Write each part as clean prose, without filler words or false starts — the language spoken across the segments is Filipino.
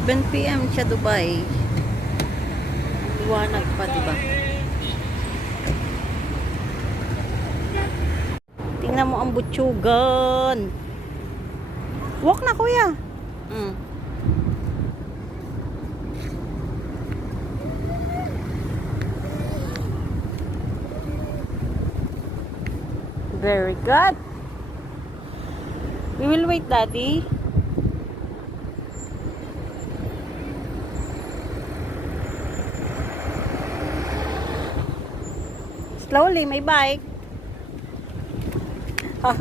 7 PM siya Dubai. Liwanag pa, diba? Tingnan mo ang butsugan. Walk na, kuya. Very good. We will wait, Daddy. Slowly, may bike.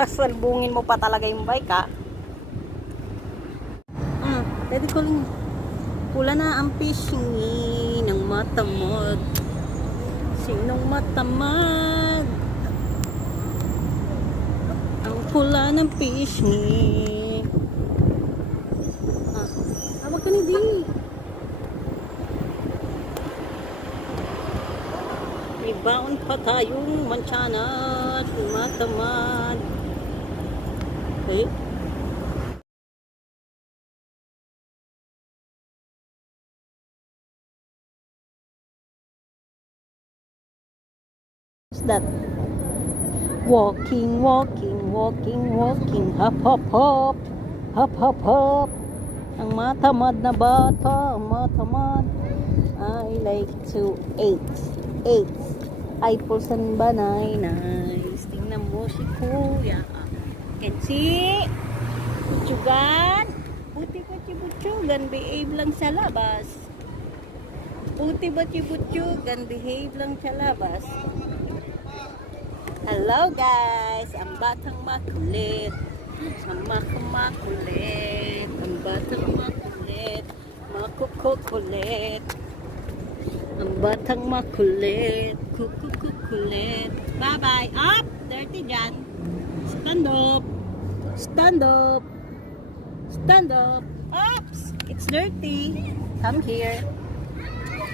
Salbungin mo pa talaga yung bike, ha? Pwede ko lang. Pula na ang pisngi ng matamad. Sinong matamad? Ang pula ng pisngi. Tawag ka ni Di. May baon pa tayong mansyana at matamad. Okay? What's that? Walking, walking, walking, walking. Hop, hop, hop. Hop, hop, hop. Ang matamad na bata, ang matamad. I like to eat. Apples and bananas. Tingnan mo si Kuya. Can see? Butsugan. Butsugan. Behave lang sa labas. Butsugan. Behave lang sa labas. Hello guys. Ang batang makulit. Ang makulit. Ang batang makulit. Makukulit. Ang batang makulit. Kukukulit. Bye-bye. Up! Dirty dyan. Stand up. Stand up. Stand up. Oops! It's dirty. Come here.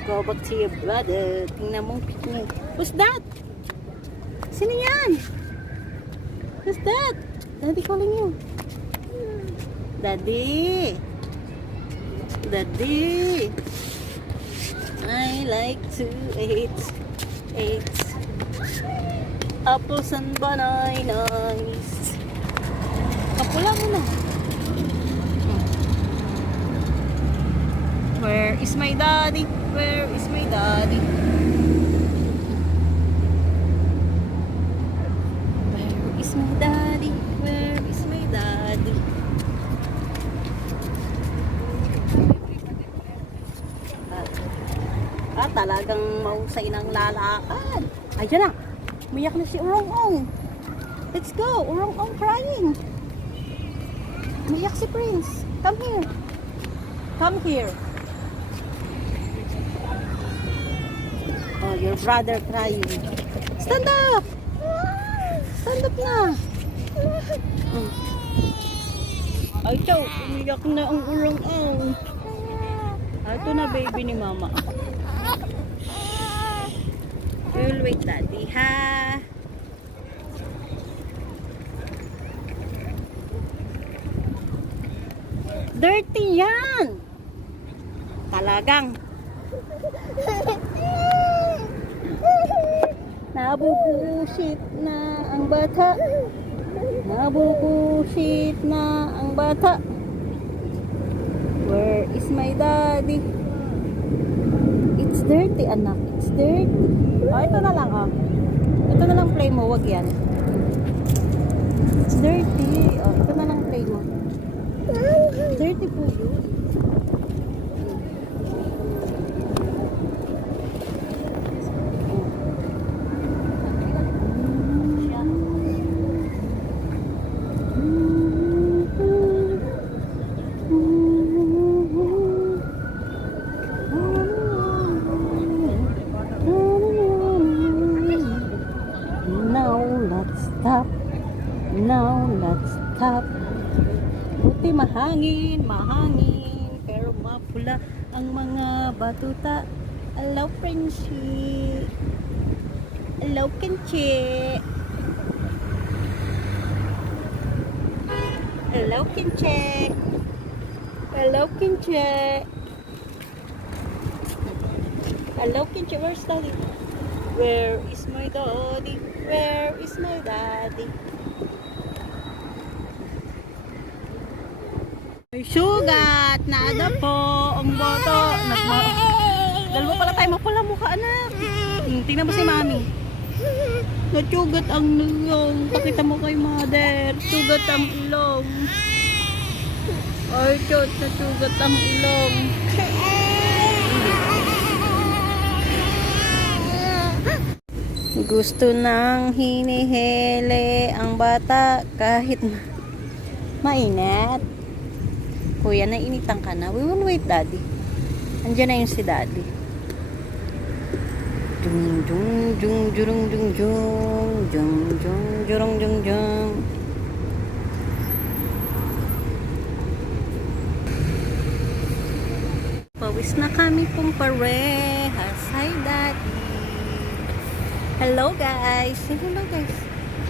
Go back to your brother. Tingnan mong picnic. Who's that? Sino yan? Who's that? Daddy calling you. Daddy. Daddy. I like to eat apples and bananas. Kapula mo na. Where is my daddy? Where is my daddy? Where is my daddy? Where is my daddy? Talagang mahusay ng lalakad. Ayan na. Umiyak na si Urong-ong. Let's go. Urong-ong crying. Umiyak si Prince. Come here. Come here. Oh, your brother crying. Stand up. Stand up na. Ay, chow. Umiyak na ang Urong-ong. Ito na baby ni mama. We'll wait, Daddy, ha? Dirty yan! Talagang. Nabubusit na ang bata. Nabubusit na ang bata. Where is my daddy? It's dirty, anak. It's dirty. Oh, ito na lang, oh. Ito na lang play mo, wag yan. It's dirty. Oh, ito na lang play mo. Dirty po yun. Now let's stop. Buti mahangin, pero mapula ang mga batuta. Hello, Frenchie. Hello, Kinche. Hello, Kinche. Hello, Kinche. Hello, Kinche. Where's daddy? Where is my daddy? Where is my daddy? May sugat! Naada po ang boto. Dalawa pala tayo mapula mukha, anak. Tingnan mo si mami. Natsugat ang ilong. Pakita mo kay mother. Sugat ang ilong. Ay, Chot, natsugat ang ilong. Gusto nang hinihele ang bata kahit mainit. Kuya, nainitan ka na. We will wait, daddy. Andiyan na yung si daddy. Jung jung jung jurung jung jung jung jung jurung jung jung. Pawis na kami pong parehas. Hi, daddy. Hello, guys. Say hello, guys.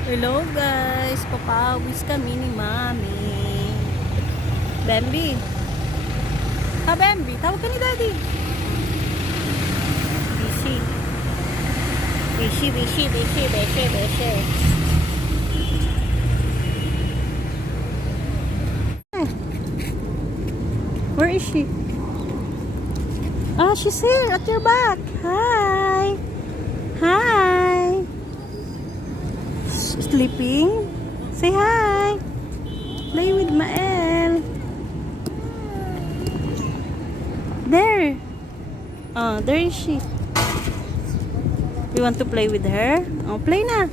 Hello, guys. Papawis kami ni mami. Bambi. Ha, Bambi. Tawag ka ni daddy. Busy. Busy, busy, busy, busy, busy. Where is she? Ah, she's here at your back. Hi. Hi. Sleeping? Say hi. Play with Mael. There. Oh, there is she. You want to play with her? Oh, play na.